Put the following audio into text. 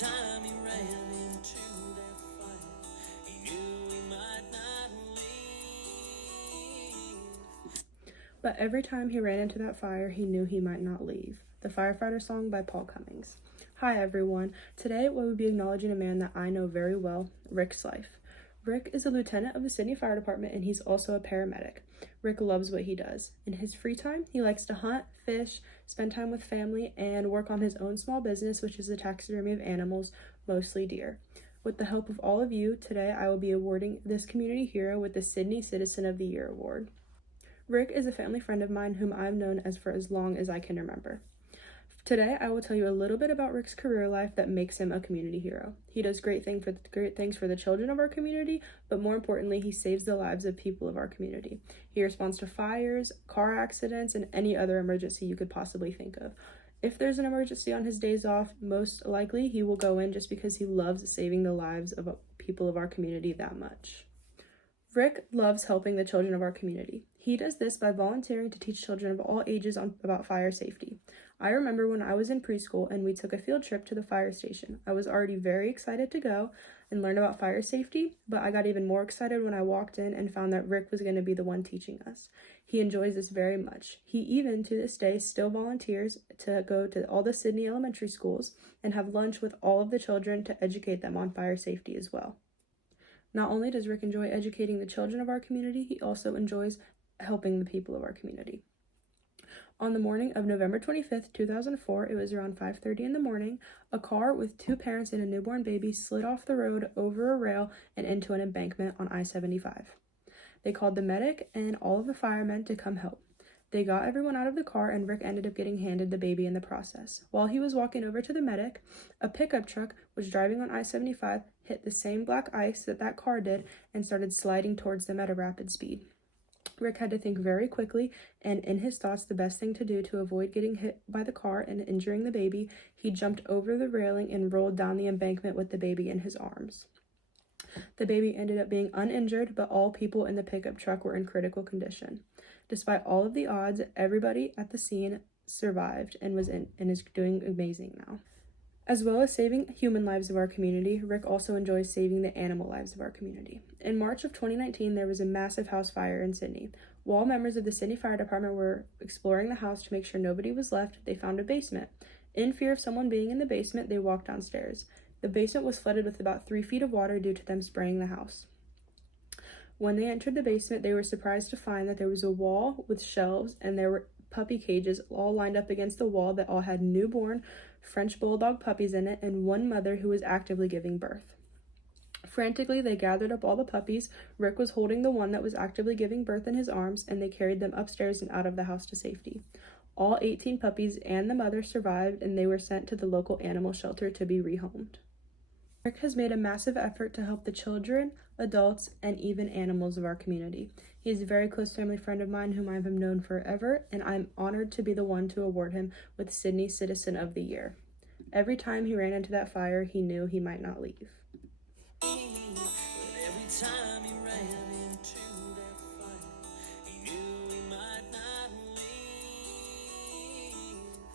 time he ran into that fire, he knew he might not leave. But every time he ran into that fire, he knew he might not leave. The Firefighter Song by Paul Cummings. Hi everyone. Today we will be acknowledging a man that I know very well, Rick Slife. Rick is a lieutenant of the Sydney Fire Department and he's also a paramedic. Rick loves what he does. In his free time, he likes to hunt, fish, spend time with family, and work on his own small business, which is the taxidermy of animals, mostly deer. With the help of all of you, today I will be awarding this community hero with the Sydney Citizen of the Year Award. Rick is a family friend of mine whom I've known for as long as I can remember. Today, I will tell you a little bit about Rick's career life that makes him a community hero. He does great things for the children of our community, but more importantly, he saves the lives of people of our community. He responds to fires, car accidents, and any other emergency you could possibly think of. If there's an emergency on his days off, most likely he will go in just because he loves saving the lives of people of our community that much. Rick loves helping the children of our community. He does this by volunteering to teach children of all ages about fire safety. I remember when I was in preschool and we took a field trip to the fire station. I was already very excited to go and learn about fire safety, but I got even more excited when I walked in and found that Rick was going to be the one teaching us. He enjoys this very much. He even, to this day, still volunteers to go to all the Sydney elementary schools and have lunch with all of the children to educate them on fire safety as well. Not only does Rick enjoy educating the children of our community, he also enjoys helping the people of our community. On the morning of November 25th, 2004, it was around 5:30 in the morning, a car with two parents and a newborn baby slid off the road over a rail and into an embankment on I-75. They called the medic and all of the firemen to come help. They got everyone out of the car and Rick ended up getting handed the baby in the process. While he was walking over to the medic, a pickup truck was driving on I-75, hit the same black ice that car did, and started sliding towards them at a rapid speed. Rick had to think very quickly, and in his thoughts, the best thing to do to avoid getting hit by the car and injuring the baby, he jumped over the railing and rolled down the embankment with the baby in his arms. The baby ended up being uninjured, but all people in the pickup truck were in critical condition. Despite all of the odds, everybody at the scene survived and is doing amazing now. As well as saving human lives of our community, Rick also enjoys saving the animal lives of our community. In March of 2019, there was a massive house fire in Sydney. While members of the Sydney Fire Department were exploring the house to make sure nobody was left, they found a basement. In fear of someone being in the basement, they walked downstairs. The basement was flooded with about 3 feet of water due to them spraying the house. When they entered the basement, they were surprised to find that there was a wall with shelves and there were puppy cages all lined up against the wall that all had newborn French bulldog puppies in it and one mother who was actively giving birth. Frantically, they gathered up all the puppies. Rick was holding the one that was actively giving birth in his arms, and they carried them upstairs and out of the house to safety. All 18 puppies and the mother survived, and they were sent to the local animal shelter to be rehomed. Rick has made a massive effort to help the children, adults, and even animals of our community. He is a very close family friend of mine whom I have known forever, and I'm honored to be the one to award him with Sydney Citizen of the Year. Every time he ran into that fire, he knew he might not leave. But every time he ran